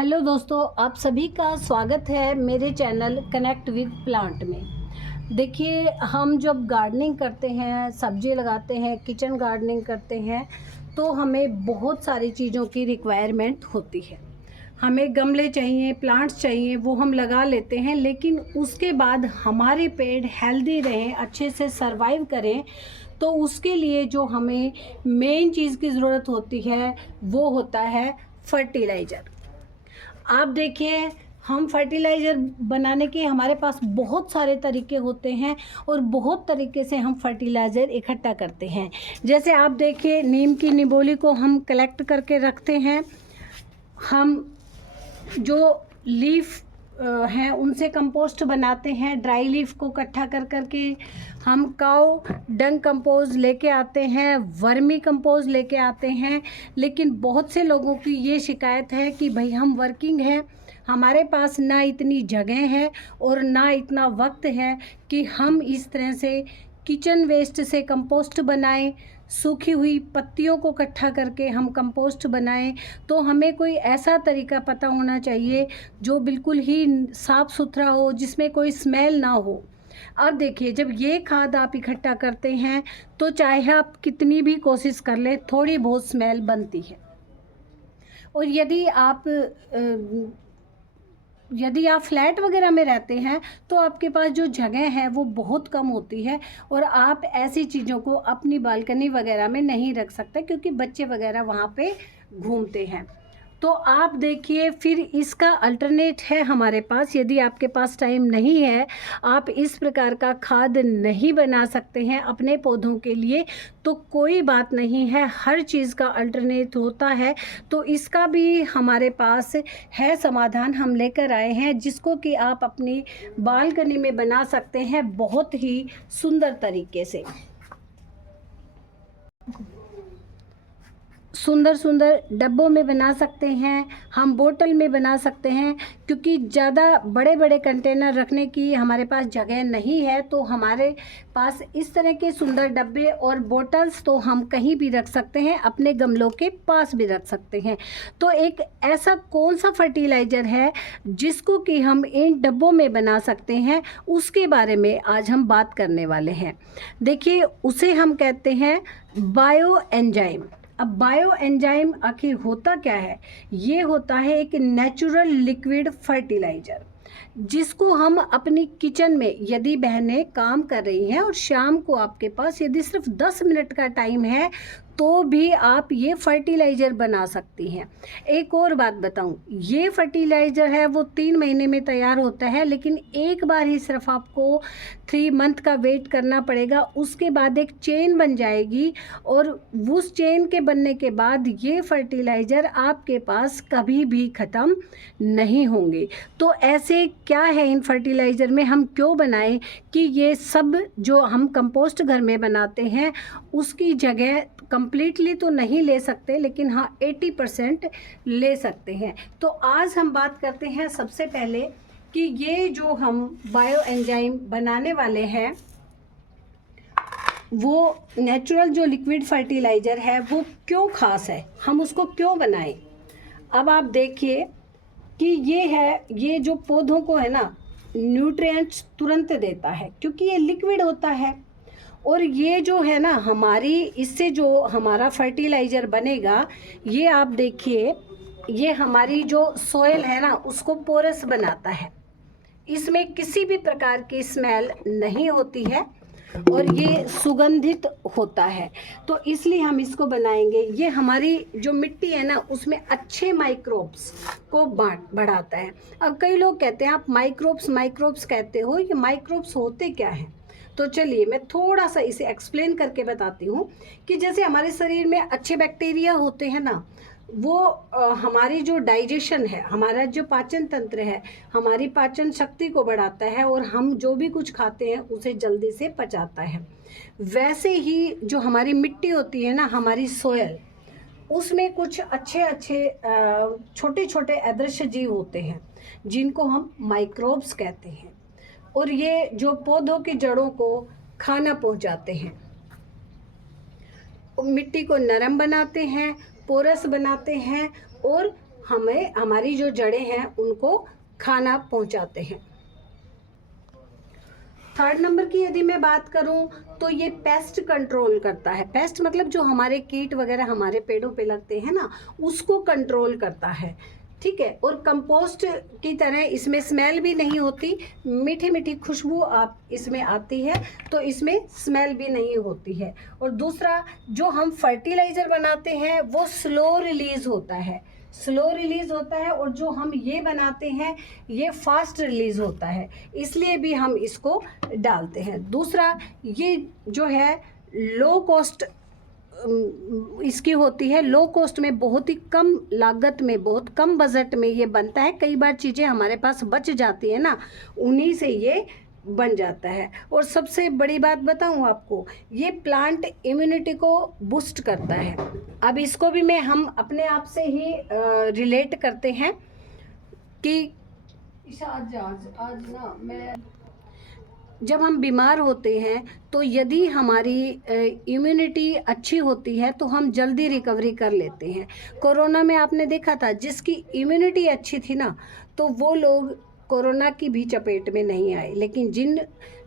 Hello दोस्तों, आप सभी का स्वागत है मेरे चैनल कनेक्ट विद प्लांट में। देखिए, हम जब गार्डनिंग करते हैं, सब्जी लगाते हैं, किचन गार्डनिंग करते हैं तो हमें बहुत सारी चीज़ों की रिक्वायरमेंट होती है। हमें गमले चाहिए, प्लांट्स चाहिए, वो हम लगा लेते हैं, लेकिन उसके बाद हमारे पेड़ हेल्दी रहें, अच्छे से सरवाइव करें, तो उसके लिए जो हमें मेन चीज़ की ज़रूरत होती है वो होता है फर्टिलाइज़र। आप देखिए, हम फर्टिलाइज़र बनाने के हमारे पास बहुत सारे तरीके होते हैं और बहुत तरीके से हम फर्टिलाइज़र इकट्ठा करते हैं। जैसे आप देखिए, नीम की निबोली को हम कलेक्ट करके रखते हैं। हम जो लीफ हैं उनसे कंपोस्ट बनाते हैं। ड्राई लीफ को इकट्ठा कर करके हम काऊ डंग कंपोस्ट लेके आते हैं, वर्मी कंपोस्ट लेके आते हैं। लेकिन बहुत से लोगों की ये शिकायत है कि भाई हम वर्किंग हैं, हमारे पास ना इतनी जगह है और ना इतना वक्त है कि हम इस तरह से किचन वेस्ट से कंपोस्ट बनाएं, सूखी हुई पत्तियों को इकट्ठा करके हम कंपोस्ट बनाएं। तो हमें कोई ऐसा तरीका पता होना चाहिए जो बिल्कुल ही साफ़ सुथरा हो, जिसमें कोई स्मेल ना हो। अब देखिए, जब ये खाद आप इकट्ठा करते हैं तो चाहे आप कितनी भी कोशिश कर लें, थोड़ी बहुत स्मेल बनती है। और यदि आप फ्लैट वगैरह में रहते हैं तो आपके पास जो जगह है वो बहुत कम होती है और आप ऐसी चीज़ों को अपनी बालकनी वगैरह में नहीं रख सकते, क्योंकि बच्चे वगैरह वहाँ पे घूमते हैं। तो आप देखिए, फिर इसका अल्टरनेट है हमारे पास। यदि आपके पास टाइम नहीं है, आप इस प्रकार का खाद नहीं बना सकते हैं अपने पौधों के लिए, तो कोई बात नहीं है, हर चीज़ का अल्टरनेट होता है। तो इसका भी हमारे पास है समाधान, हम लेकर आए हैं, जिसको कि आप अपनी बालकनी में बना सकते हैं बहुत ही सुंदर तरीके से। सुंदर सुंदर डब्बों में बना सकते हैं, हम बोतल में बना सकते हैं, क्योंकि ज़्यादा बड़े बड़े कंटेनर रखने की हमारे पास जगह नहीं है। तो हमारे पास इस तरह के सुंदर डब्बे और बोतल्स तो हम कहीं भी रख सकते हैं, अपने गमलों के पास भी रख सकते हैं। तो एक ऐसा कौन सा फर्टिलाइज़र है जिसको कि हम इन डब्बों में बना सकते हैं, उसके बारे में आज हम बात करने वाले हैं। देखिए, उसे हम कहते हैं बायो एंजाइम। अब बायो एंजाइम आखिर होता क्या है? ये होता है एक नेचुरल लिक्विड फर्टिलाइज़र, जिसको हम अपनी किचन में, यदि बहनें काम कर रही हैं और शाम को आपके पास यदि सिर्फ 10 मिनट का टाइम है, तो भी आप ये फर्टिलाइज़र बना सकती हैं। एक और बात बताऊं, ये फर्टिलाइज़र है वो 3 महीने में तैयार होता है, लेकिन एक बार ही सिर्फ आपको 3 मंथ का वेट करना पड़ेगा। उसके बाद एक चेन बन जाएगी और उस चेन के बनने के बाद ये फर्टिलाइज़र आपके पास कभी भी ख़त्म नहीं होंगे। तो ऐसे क्या है इन फर्टिलाइज़र में, हम क्यों बनाएं कि ये सब जो हम कंपोस्ट घर में बनाते हैं उसकी जगह कंप्लीटली तो नहीं ले सकते, लेकिन हाँ 80% ले सकते हैं। तो आज हम बात करते हैं सबसे पहले कि ये जो हम बायो एंजाइम बनाने वाले हैं, वो नेचुरल जो लिक्विड फर्टिलाइज़र है वो क्यों ख़ास है, हम उसको क्यों बनाएं। अब आप देखिए कि ये जो पौधों को है ना, न्यूट्रिएंट्स तुरंत देता है, क्योंकि ये लिक्विड होता है। और ये जो है ना, इससे जो हमारा फर्टिलाइज़र बनेगा, ये आप देखिए, ये हमारी जो सॉइल है ना उसको पोरस बनाता है। इसमें किसी भी प्रकार की स्मेल नहीं होती है और ये सुगंधित होता है। तो इसलिए हम इसको बनाएंगे। ये हमारी जो मिट्टी है ना उसमें अच्छे माइक्रोब्स को बढ़ाता है। अब कई लोग कहते हैं आप माइक्रोब्स कहते हो, ये माइक्रोब्स होते क्या हैं? तो चलिए मैं थोड़ा सा इसे एक्सप्लेन करके बताती हूँ कि जैसे हमारे शरीर में अच्छे बैक्टीरिया होते हैं ना, वो हमारी जो डाइजेशन है, हमारा जो पाचन तंत्र है, हमारी पाचन शक्ति को बढ़ाता है और हम जो भी कुछ खाते हैं उसे जल्दी से पचाता है। वैसे ही जो हमारी मिट्टी होती है ना, हमारी सोयल, उसमें कुछ अच्छे छोटे छोटे अदृश्य जीव होते हैं जिनको हम माइक्रोब्स कहते हैं। और ये जो पौधों की जड़ों को खाना पहुंचाते हैं, मिट्टी को नरम बनाते हैं, पोरस बनाते हैं और हमें हमारी जो जड़ें हैं उनको खाना पहुंचाते हैं। थर्ड नंबर की यदि मैं बात करूं तो ये पेस्ट कंट्रोल करता है। पेस्ट मतलब जो हमारे कीट वगैरह हमारे पेड़ों पे लगते हैं ना, उसको कंट्रोल करता है, ठीक है। और कंपोस्ट की तरह इसमें स्मेल भी नहीं होती, मीठी मीठी खुशबू आप इसमें आती है, तो इसमें स्मेल भी नहीं होती है। और दूसरा, जो हम फर्टिलाइज़र बनाते हैं वो स्लो रिलीज़ होता है, स्लो रिलीज़ होता है, और जो हम ये बनाते हैं ये फास्ट रिलीज़ होता है, इसलिए भी हम इसको डालते हैं। दूसरा, ये जो है लो कॉस्ट इसकी होती है, लो कॉस्ट में, बहुत ही कम लागत में, बहुत कम बजट में ये बनता है। कई बार चीज़ें हमारे पास बच जाती है ना, उन्हीं से ये बन जाता है। और सबसे बड़ी बात बताऊं आपको, ये प्लांट इम्यूनिटी को बूस्ट करता है। अब इसको भी हम अपने आप से ही रिलेट करते हैं कि आज ना मैं, जब हम बीमार होते हैं तो यदि हमारी इम्यूनिटी अच्छी होती है तो हम जल्दी रिकवरी कर लेते हैं। कोरोना में आपने देखा था, जिसकी इम्यूनिटी अच्छी थी ना, तो वो लोग कोरोना की भी चपेट में नहीं आए, लेकिन जिन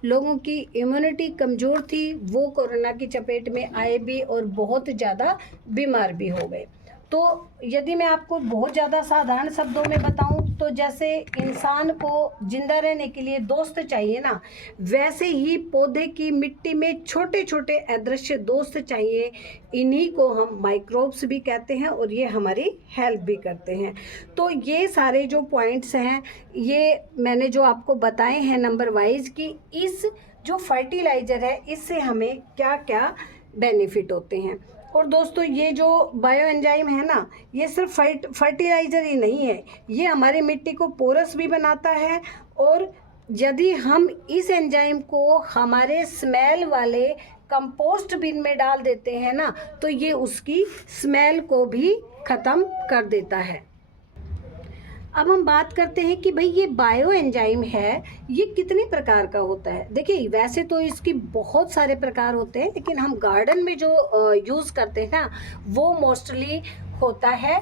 लोगों की इम्यूनिटी कमज़ोर थी वो कोरोना की चपेट में आए भी और बहुत ज़्यादा बीमार भी हो गए। तो यदि मैं आपको बहुत ज़्यादा साधारण शब्दों में बताऊं तो जैसे इंसान को जिंदा रहने के लिए दोस्त चाहिए ना, वैसे ही पौधे की मिट्टी में छोटे छोटे अदृश्य दोस्त चाहिए। इन्हीं को हम माइक्रोब्स भी कहते हैं और ये हमारी हेल्प भी करते हैं। तो ये सारे जो पॉइंट्स हैं ये मैंने जो आपको बताए हैं नंबर वाइज, कि इस जो फर्टिलाइज़र है इससे हमें क्या क्या बेनिफिट होते हैं। और दोस्तों, ये जो बायो एंजाइम है ना, ये सिर्फ फर्टिलाइज़र ही नहीं है, ये हमारी मिट्टी को पोरस भी बनाता है। और यदि हम इस एंजाइम को हमारे स्मेल वाले कंपोस्ट बिन में डाल देते हैं ना, तो ये उसकी स्मेल को भी ख़त्म कर देता है। अब हम बात करते हैं कि भाई ये बायो एंजाइम है, ये कितने प्रकार का होता है। देखिए, वैसे तो इसकी बहुत सारे प्रकार होते हैं, लेकिन हम गार्डन में जो यूज़ करते हैं ना, वो मोस्टली होता है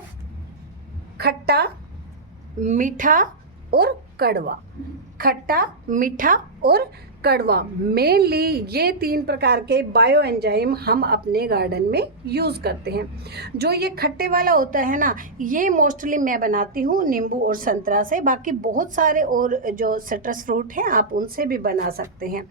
खट्टा, मीठा और कड़वा। खट्टा, मीठा और कड़वा, मेनली ये 3 प्रकार के बायो एंजाइम हम अपने गार्डन में यूज़ करते हैं। जो ये खट्टे वाला होता है ना, ये मोस्टली मैं बनाती हूँ नींबू और संतरा से, बाकी बहुत सारे और जो सिट्रस फ्रूट हैं आप उनसे भी बना सकते हैं।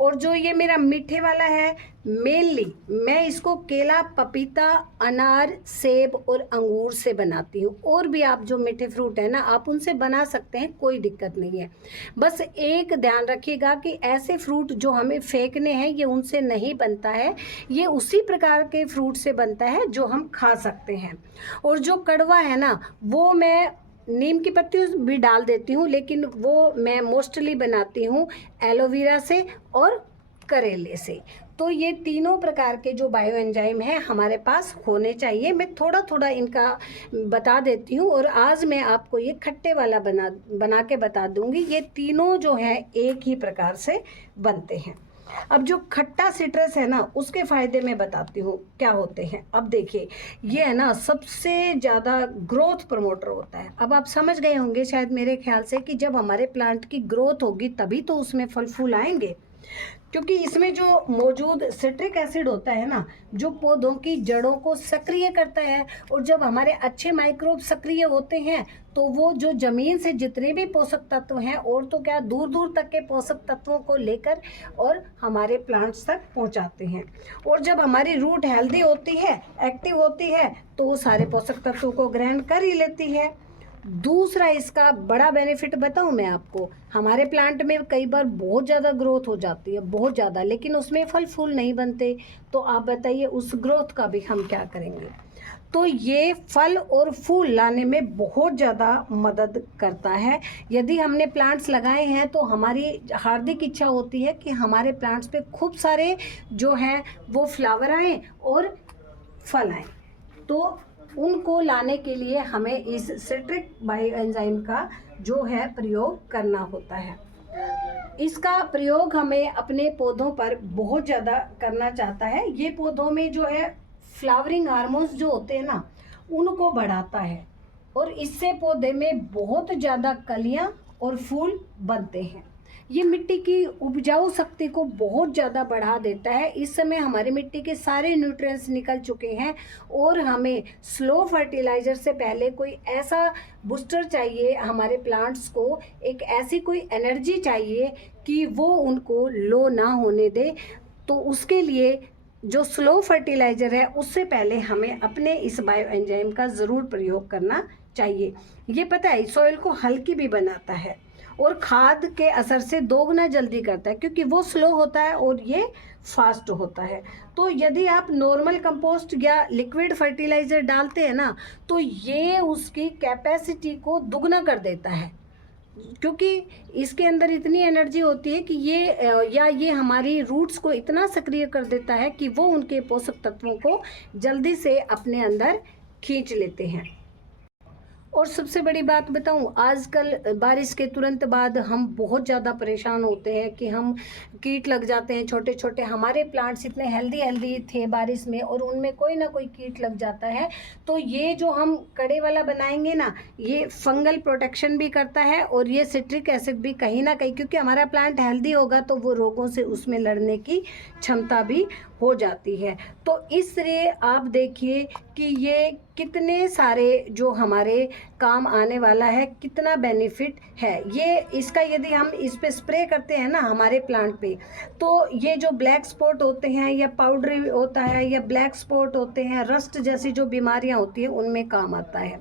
और जो ये मेरा मीठे वाला है, मेनली मैं इसको केला, पपीता, अनार, सेब और अंगूर से बनाती हूँ। और भी आप जो मीठे फ्रूट है ना, आप उनसे बना सकते हैं, कोई दिक्कत नहीं है। बस एक ध्यान रखिएगा कि ऐसे फ्रूट जो हमें फेंकने हैं ये उनसे नहीं बनता है, ये उसी प्रकार के फ्रूट से बनता है जो हम खा सकते हैं। और जो कड़वा है ना, वो मैं नीम की पत्ती भी डाल देती हूँ, लेकिन वो मैं मोस्टली बनाती हूँ एलोवेरा से और करेले से। तो ये तीनों प्रकार के जो बायो एंजाइम हैं हमारे पास होने चाहिए। मैं थोड़ा थोड़ा इनका बता देती हूँ, और आज मैं आपको ये खट्टे वाला बना के बता दूँगी। ये तीनों जो हैं एक ही प्रकार से बनते हैं। अब जो खट्टा सिट्रस है ना, उसके फ़ायदे मैं बताती हूँ क्या होते हैं। अब देखिए, ये है ना सबसे ज़्यादा ग्रोथ प्रमोटर होता है। अब आप समझ गए होंगे शायद मेरे ख्याल से कि जब हमारे प्लांट की ग्रोथ होगी तभी तो उसमें फल फूल आएंगे, क्योंकि इसमें जो मौजूद सिट्रिक एसिड होता है ना, जो पौधों की जड़ों को सक्रिय करता है। और जब हमारे अच्छे माइक्रोब सक्रिय होते हैं तो वो जो ज़मीन से जितने भी पोषक तत्व हैं, और तो क्या दूर दूर तक के पोषक तत्वों को लेकर और हमारे प्लांट्स तक पहुंचाते हैं। और जब हमारी रूट हेल्दी होती है, एक्टिव होती है, तो वो सारे पोषक तत्वों को ग्रहण कर ही लेती है। दूसरा इसका बड़ा बेनिफिट बताऊं मैं आपको, हमारे प्लांट में कई बार बहुत ज़्यादा ग्रोथ हो जाती है, बहुत ज़्यादा, लेकिन उसमें फल फूल नहीं बनते। तो आप बताइए उस ग्रोथ का भी हम क्या करेंगे। तो ये फल और फूल लाने में बहुत ज़्यादा मदद करता है। यदि हमने प्लांट्स लगाए हैं तो हमारी हार्दिक इच्छा होती है कि हमारे प्लांट्स पे खूब सारे जो हैं वो फ्लावर आएँ और फल आएँ। तो उनको लाने के लिए हमें इस सिट्रिक बायो एंजाइम का जो है प्रयोग करना होता है। इसका प्रयोग हमें अपने पौधों पर बहुत ज़्यादा करना चाहता है। ये पौधों में जो है फ्लावरिंग हार्मोन्स जो होते हैं ना, उनको बढ़ाता है। और इससे पौधे में बहुत ज़्यादा कलियां और फूल बनते हैं। ये मिट्टी की उपजाऊ शक्ति को बहुत ज़्यादा बढ़ा देता है। इस समय हमारी मिट्टी के सारे न्यूट्रिएंट्स निकल चुके हैं और हमें स्लो फर्टिलाइज़र से पहले कोई ऐसा बूस्टर चाहिए हमारे प्लांट्स को, एक ऐसी कोई एनर्जी चाहिए कि वो उनको लो ना होने दे। तो उसके लिए जो स्लो फर्टिलाइज़र है उससे पहले हमें अपने इस बायो एंजाइम का ज़रूर प्रयोग करना चाहिए। ये पता है सॉइल को हल्की भी बनाता है और खाद के असर से दोगुना जल्दी करता है, क्योंकि वो स्लो होता है और ये फास्ट होता है। तो यदि आप नॉर्मल कंपोस्ट या लिक्विड फर्टिलाइज़र डालते हैं ना, तो ये उसकी कैपेसिटी को दुगना कर देता है, क्योंकि इसके अंदर इतनी एनर्जी होती है कि ये हमारी रूट्स को इतना सक्रिय कर देता है कि वो उनके पोषक तत्वों को जल्दी से अपने अंदर खींच लेते हैं। और सबसे बड़ी बात बताऊं, आजकल बारिश के तुरंत बाद हम बहुत ज़्यादा परेशान होते हैं कि हम कीट लग जाते हैं छोटे छोटे। हमारे प्लांट्स इतने हेल्दी थे बारिश में और उनमें कोई ना कोई कीट लग जाता है। तो ये जो हम कड़े वाला बनाएंगे ना, ये फंगल प्रोटेक्शन भी करता है और ये सिट्रिक एसिड भी कहीं ना कहीं, क्योंकि हमारा प्लांट हेल्दी होगा तो वो रोगों से उसमें लड़ने की क्षमता भी हो जाती है। तो इसलिए आप देखिए कि ये कितने सारे जो हमारे काम आने वाला है, कितना बेनिफिट है ये इसका। यदि हम इस पे स्प्रे करते हैं ना हमारे प्लांट पे, तो ये जो ब्लैक स्पॉट होते हैं या पाउडरी होता है या ब्लैक स्पॉट होते हैं, रस्ट जैसी जो बीमारियां होती हैं उनमें काम आता है।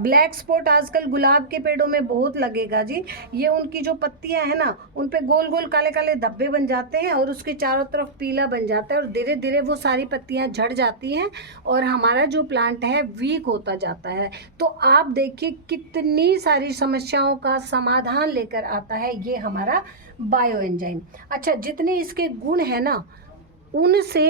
ब्लैक स्पॉट आजकल गुलाब के पेड़ों में बहुत लगेगा जी। ये उनकी जो पत्तियां हैं ना, उन पे गोल गोल काले काले धब्बे बन जाते हैं और उसके चारों तरफ पीला बन जाता है और धीरे धीरे वो सारी पत्तियां झड़ जाती हैं और हमारा जो प्लांट है वीक होता जाता है। तो आप देखिए कितनी सारी समस्याओं का समाधान लेकर आता है ये हमारा बायो एंजाइम। अच्छा, जितने इसके गुण हैं ना, उनसे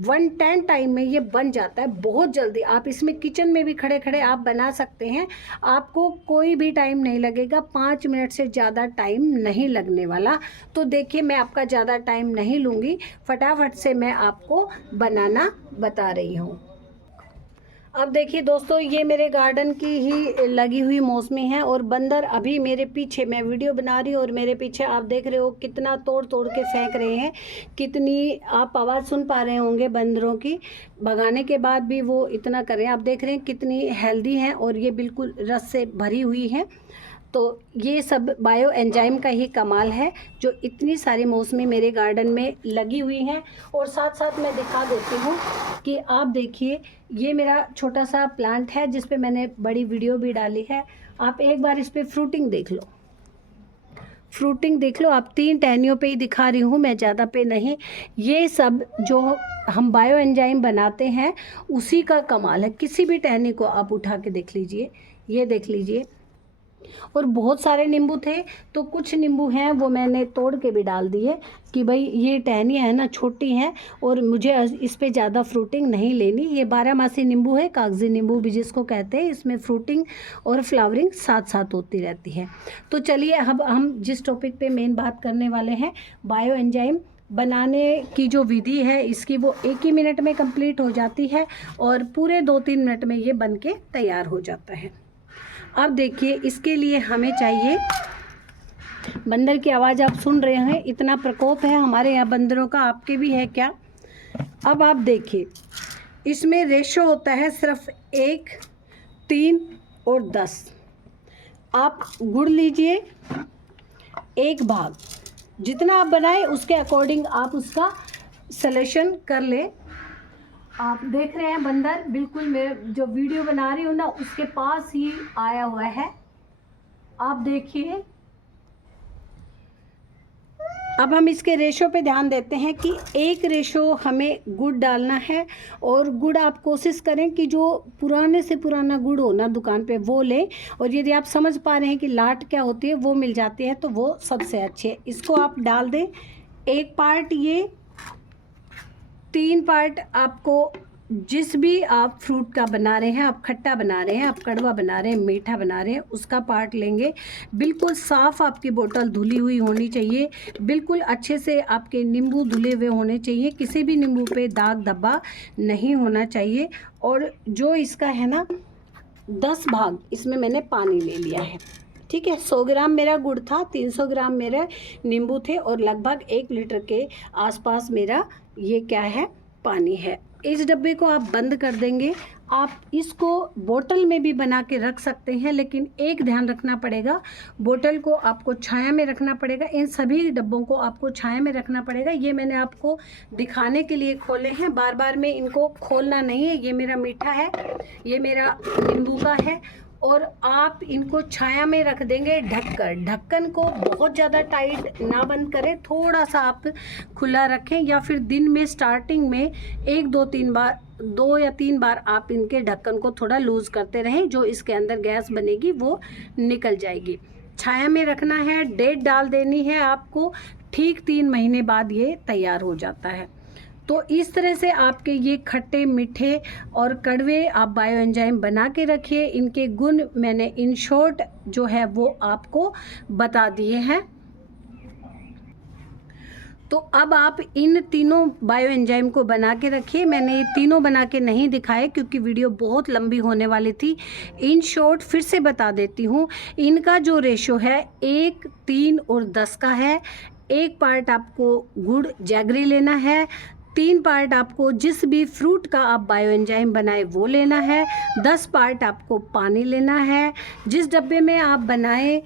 1/10 टाइम में ये बन जाता है बहुत जल्दी। आप इसमें किचन में भी खड़े खड़े आप बना सकते हैं, आपको कोई भी टाइम नहीं लगेगा, 5 मिनट से ज़्यादा टाइम नहीं लगने वाला। तो देखिए, मैं आपका ज़्यादा टाइम नहीं लूँगी, फटाफट से मैं आपको बनाना बता रही हूँ। अब देखिए दोस्तों, ये मेरे गार्डन की ही लगी हुई मौसमी है और बंदर अभी मेरे पीछे, मैं वीडियो बना रही हूँ और मेरे पीछे आप देख रहे हो कितना तोड़ तोड़ के फेंक रहे हैं। कितनी आप आवाज़ सुन पा रहे होंगे बंदरों की, भगाने के बाद भी वो इतना कर रहे हैं। आप देख रहे हैं कितनी हेल्दी हैं और ये बिल्कुल रस से भरी हुई है। तो ये सब बायो एंजाइम का ही कमाल है, जो इतनी सारी मौसमी मेरे गार्डन में लगी हुई हैं। और साथ साथ मैं दिखा देती हूँ कि आप देखिए, ये मेरा छोटा सा प्लांट है जिस पे मैंने बड़ी वीडियो भी डाली है। आप एक बार इस पे फ्रूटिंग देख लो, फ्रूटिंग देख लो आप। 3 टहनियों पे ही दिखा रही हूँ मैं, ज़्यादा पे नहीं। ये सब जो हम बायो एंजाइम बनाते हैं उसी का कमाल है। किसी भी टहनी को आप उठा के देख लीजिए, ये देख लीजिए। और बहुत सारे नींबू थे, तो कुछ नींबू हैं वो मैंने तोड़ के भी डाल दिए कि भाई ये टहनियाँ है ना छोटी हैं और मुझे इस पे ज़्यादा फ्रूटिंग नहीं लेनी। ये 12 मासी नींबू है, कागजी नींबू भी जिसको कहते हैं। इसमें फ्रूटिंग और फ्लावरिंग साथ साथ होती रहती है। तो चलिए, अब हम जिस टॉपिक पे मेन बात करने वाले हैं, बायो एंजाइम बनाने की जो विधि है इसकी, वो 1 ही मिनट में कंप्लीट हो जाती है और पूरे 2-3 मिनट में ये बन के तैयार हो जाता है। अब देखिए, इसके लिए हमें चाहिए, बंदर की आवाज़ आप सुन रहे हैं, इतना प्रकोप है हमारे यहाँ बंदरों का, आपके भी है क्या? अब आप देखिए, इसमें रेशो होता है सिर्फ 1, 3 और 10। आप गुड़ लीजिए 1 भाग, जितना आप बनाए उसके अकॉर्डिंग आप उसका सलेक्शन कर ले। आप देख रहे हैं बंदर बिल्कुल मैं जो वीडियो बना रही हूँ ना उसके पास ही आया हुआ है। आप देखिए, अब हम इसके रेशो पे ध्यान देते हैं कि 1 रेशो हमें गुड़ डालना है। और गुड़ आप कोशिश करें कि जो पुराने से पुराना गुड़ हो ना दुकान पे वो लें, और यदि आप समझ पा रहे हैं कि लाट क्या होती है वो मिल जाती है तो वो सबसे अच्छे है। इसको आप डाल दें। 1 पार्ट ये, 3 पार्ट आपको जिस भी आप फ्रूट का बना रहे हैं, आप खट्टा बना रहे हैं, आप कड़वा बना रहे हैं, मीठा बना रहे हैं, उसका पार्ट लेंगे। बिल्कुल साफ़ आपकी बोतल धुली हुई होनी चाहिए, बिल्कुल अच्छे से आपके नींबू धुले हुए होने चाहिए, किसी भी नींबू पे दाग धब्बा नहीं होना चाहिए। और जो इसका है ना 10 भाग इसमें मैंने पानी ले लिया है। ठीक है, 100 ग्राम मेरा गुड़ था, 300 ग्राम मेरे नींबू थे और लगभग 1 लीटर के आसपास मेरा ये क्या है, पानी है। इस डब्बे को आप बंद कर देंगे। आप इसको बोतल में भी बना के रख सकते हैं, लेकिन एक ध्यान रखना पड़ेगा, बोतल को आपको छाया में रखना पड़ेगा। इन सभी डब्बों को आपको छाया में रखना पड़ेगा। ये मैंने आपको दिखाने के लिए खोले हैं, बार बार में इनको खोलना नहीं है। ये मेरा मीठा है, ये मेरा नींबू का है, और आप इनको छाया में रख देंगे ढककर। ढक्कन को बहुत ज़्यादा टाइट ना बंद करें, थोड़ा सा आप खुला रखें, या फिर दिन में स्टार्टिंग में 2 या 3 बार आप इनके ढक्कन को थोड़ा लूज़ करते रहें। जो इसके अंदर गैस बनेगी वो निकल जाएगी। छाया में रखना है, डेट डाल देनी है आपको। ठीक 3 महीने बाद ये तैयार हो जाता है। तो इस तरह से आपके ये खट्टे मीठे और कड़वे आप बायो एंजाइम बना के रखिए। इनके गुण मैंने इन शॉर्ट जो है वो आपको बता दिए हैं। तो अब आप इन तीनों बायो एंजाइम को बना के रखिए। मैंने ये तीनों बना के नहीं दिखाए क्योंकि वीडियो बहुत लंबी होने वाली थी। इन शॉर्ट फिर से बता देती हूँ। इनका जो रेशो है 1, 3 और 10 का है। 1 पार्ट आपको गुड़ जैगरी लेना है, 3 पार्ट आपको जिस भी फ्रूट का आप बायो एंजाइम बनाए वो लेना है, 10 पार्ट आपको पानी लेना है। जिस डब्बे में आप बनाएं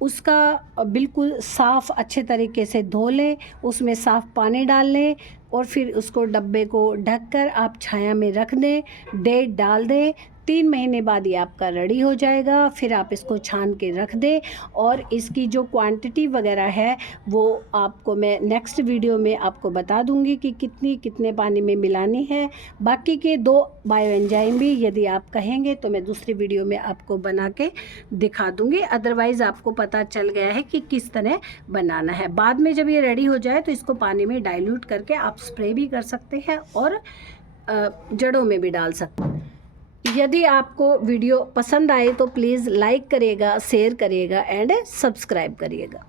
उसका बिल्कुल साफ़ अच्छे तरीके से धो लें, उसमें साफ़ पानी डाल लें और फिर उसको डब्बे को ढककर आप छाया में रख दें। डेट डाल दें, 3 महीने बाद ये आपका रेडी हो जाएगा। फिर आप इसको छान के रख दें, और इसकी जो क्वांटिटी वगैरह है वो आपको मैं नेक्स्ट वीडियो में आपको बता दूंगी कि कितने पानी में मिलानी है। बाकी के 2 बायो एंजाइम भी यदि आप कहेंगे तो मैं दूसरी वीडियो में आपको बना के दिखा दूंगी। अदरवाइज़ आपको पता चल गया है कि किस तरह बनाना है। बाद में जब ये रेडी हो जाए तो इसको पानी में डाइल्यूट करके आप स्प्रे भी कर सकते हैं और जड़ों में भी डाल सकते हैं। यदि आपको वीडियो पसंद आए तो प्लीज़ लाइक करिएगा, शेयर करिएगा एंड सब्सक्राइब करिएगा।